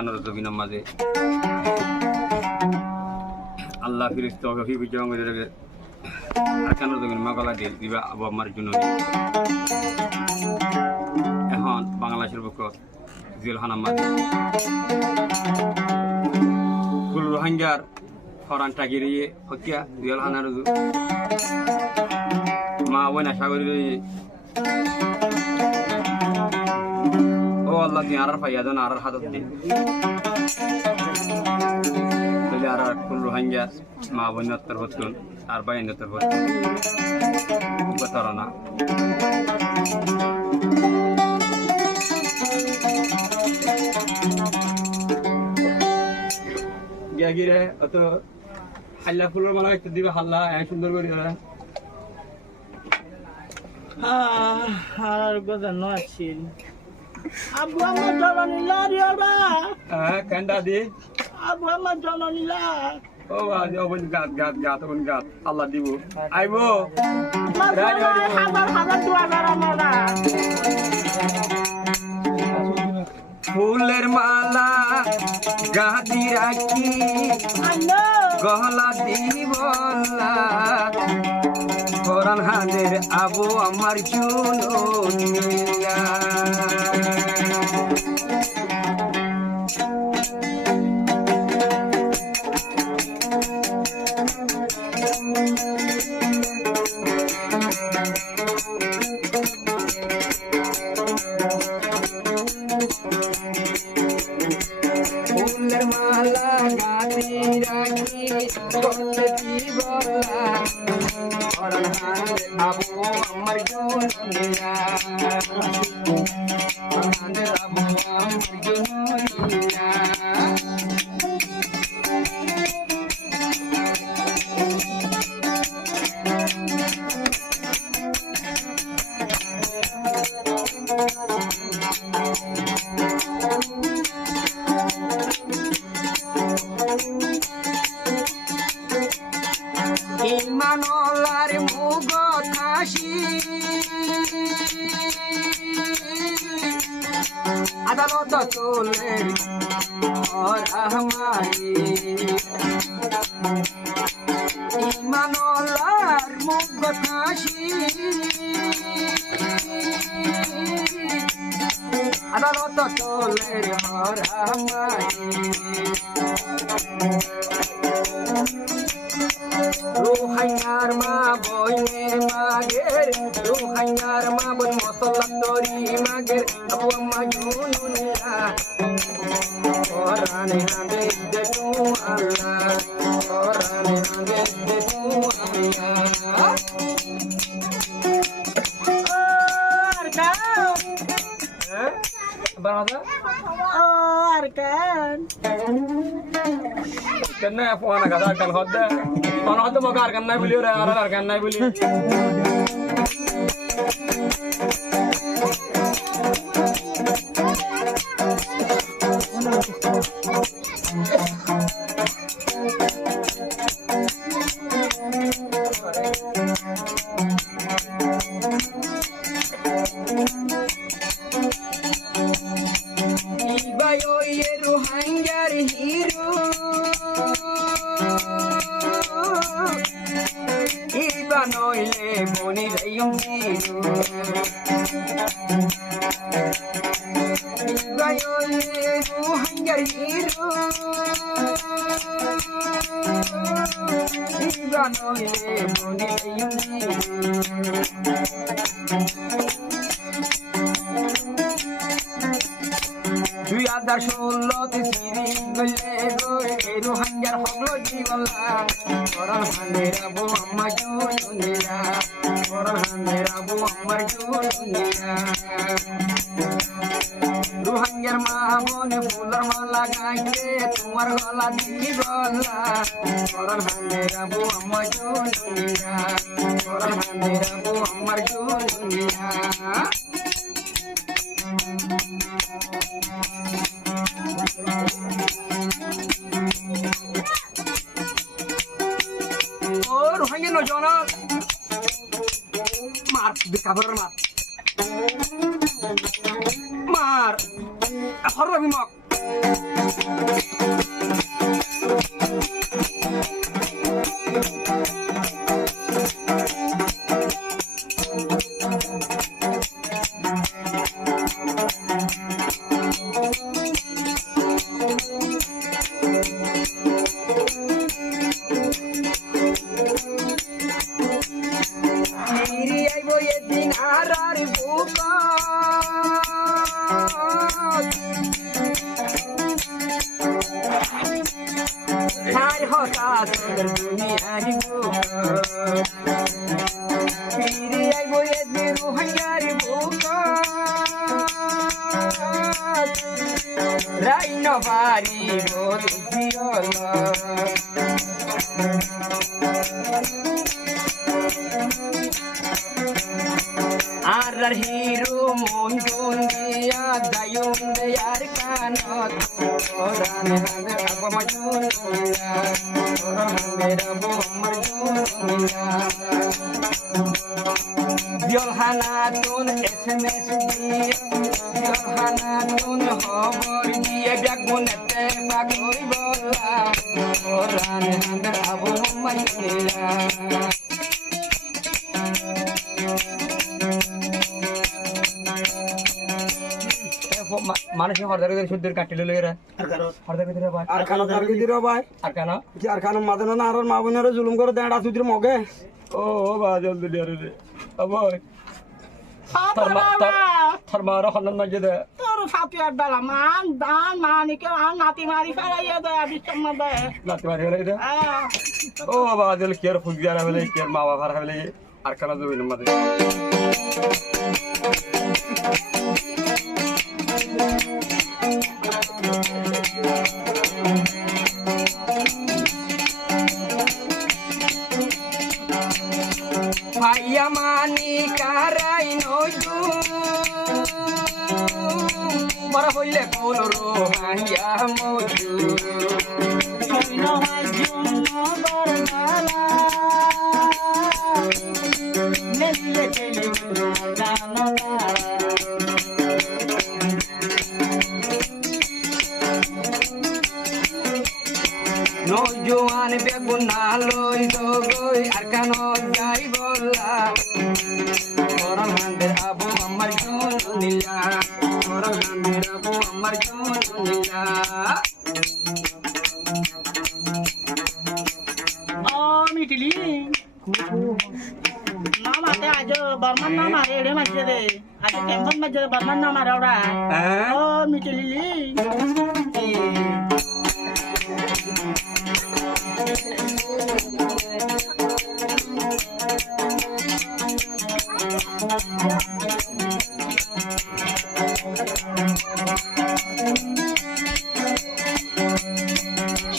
আরকানোর জমিনের মাঝে আল্লাহ ফিরিস্ত হিবি জঙ্গলের আরকানোর জমিন মাগলা দিয়ে দিবা আবু আমার জন্য এখন বাংলাদেশের বুক জেলখানার মাঝে কুল রোহিঙ্গার ফরান টাকিরিয়ে হত্যা জেলখানার মা বইনা সাগরি ও আল্লাহ তুই আর পাইয়া দেন আর হাতত দিন আর কুল রোহিঙ্গা মা বইনাত্তর হতুন আর বাইনাত্তর হতুন কথা না গিয়া গিরে অত হাল্লা ফুলের মালা একটু দিবে হাল্লা সুন্দর করে আর গজানো আছিল আবু আমার জননী লারিয়ারা কান্দা দি আবু আমার জননী লা ও আজ ওবন গাত ওবন গাত আল্লাহ দিব আইবো হাজার হাজার দুয়ার আমরা ফুলের মালা গাদি রাখি গহলা দিবলা কোরআন হাজের আবু আমার চুনিয়া ফুলের মালা গাদি রাখি গহলা দিবলা কোরআন হাজের আবু আমার চুনিয়া কোরআন হাজের আবু আমার চুনিয়া ইমানলার মুগ থাসি আদালত চলে রহমানি ইমানলার মুগ থাসি আদালত চলে রহমানি রোহাইয়ার মা বইনে মাগের রোহাইয়ার মা বই মসলা তরি মাগের আবু আম্মা জুনুনিয়া কোরআনে হামদে দেতু আল্লাহ কোরআনে হামদে দেতু আল্লাহ বাবা arkan kenna phone aga arkan hodda phone hodda mo arkan nai boli ore arkan nai boli রোহিঙ্গার হিরো ইবা নইলে বনি যাইম হিরো ইবা নইলে রোহিঙ্গার হিরো ইবা নইলে বনি যাইম হিরো দুই হাজার 16 সিরি গলে গো রোহিঙ্গার হগলো জীবলা কোরআন হানের আবু আমার জুনিয়া কোরআন হানের আবু আমার জুনিয়া রোহিঙ্গার মা বনে ফুলের মালা গাইতে তোমার গলা দিবলা কোরআন হানের আবু আমার জুনিয়া কোরআন হানের আবু আমার জুনিয়া রোহিঙ্গা নজন মার বেকাবর মার মার হরবি mock Arar hero monjundia dayung dayar kanot orang hande apa majunia orang hande rabu marjunia diol hanatun SMS diol hanatun hobor dia biak munete pakoi bola orang hande rabu marjunia মানুষের হরদার করে শুদ্ধের কাটিলে লইরা আর কারো হরদার করে ভাই আর কানো তার করে দিরা ভাই আর কানো কি আর কানো মাদনা না আর মা বোনেরা জুলুম করে দেড়া সুদির মগে ও বা জলদি দিরে রে ভাই তোর মারা হনন না জেদে তোর সাথে আর ডালা মান দান মানিকে আর নাতি মারি ফেলাইয়া দে বিচম না দে নাতি মারি ফেলাই দে ও বা জল কি আর ফুক যারা হলে কি আর মা বাবা হলে আর কানো জমিন মাদে Paya mani karai noju Mara hoile koloro hanya moju Soino hajun no barnala Nelle tele dano Nojuan begun naloi dogoi arkano jai bola orang handir abu amar junilla orang handir abu amar junilla oh mitili nama te aja barman nama ede majede aja kempan majede barman nama ora oh mitili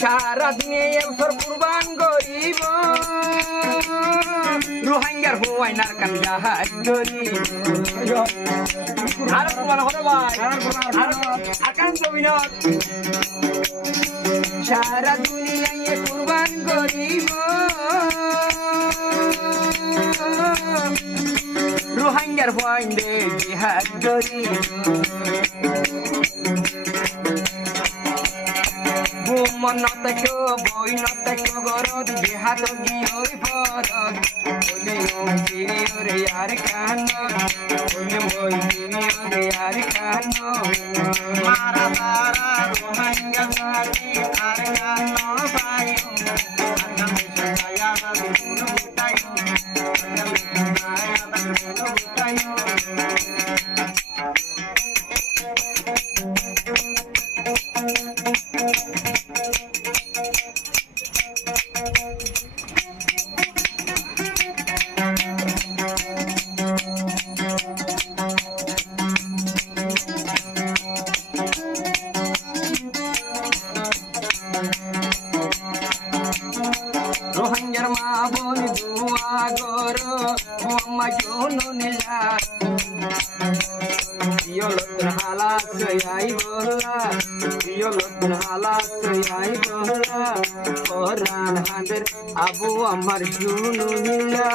syarat ngeyor kurban goribo ruhanggar huwai narkan jahat goribo harap kurban hore bhai akan sobinot syarat dunia ye kurban goribo ruhanggar huwai de jihad goribo Monoteko, boy noteko, gorod, jihad, giori forod. Ole boy siri yar kano, ole boy siri yar kano. Mara mara, rohanga sari, yar kano bayo. Agam saya nabi punu butayo, agam saya nabi punu butayo. Rohanggar mabon dua goro, Muhammad Jununila. Yolotun halat sayai bola, yolotun halat sayai bola. Orang hadir Abu Amar Jununila.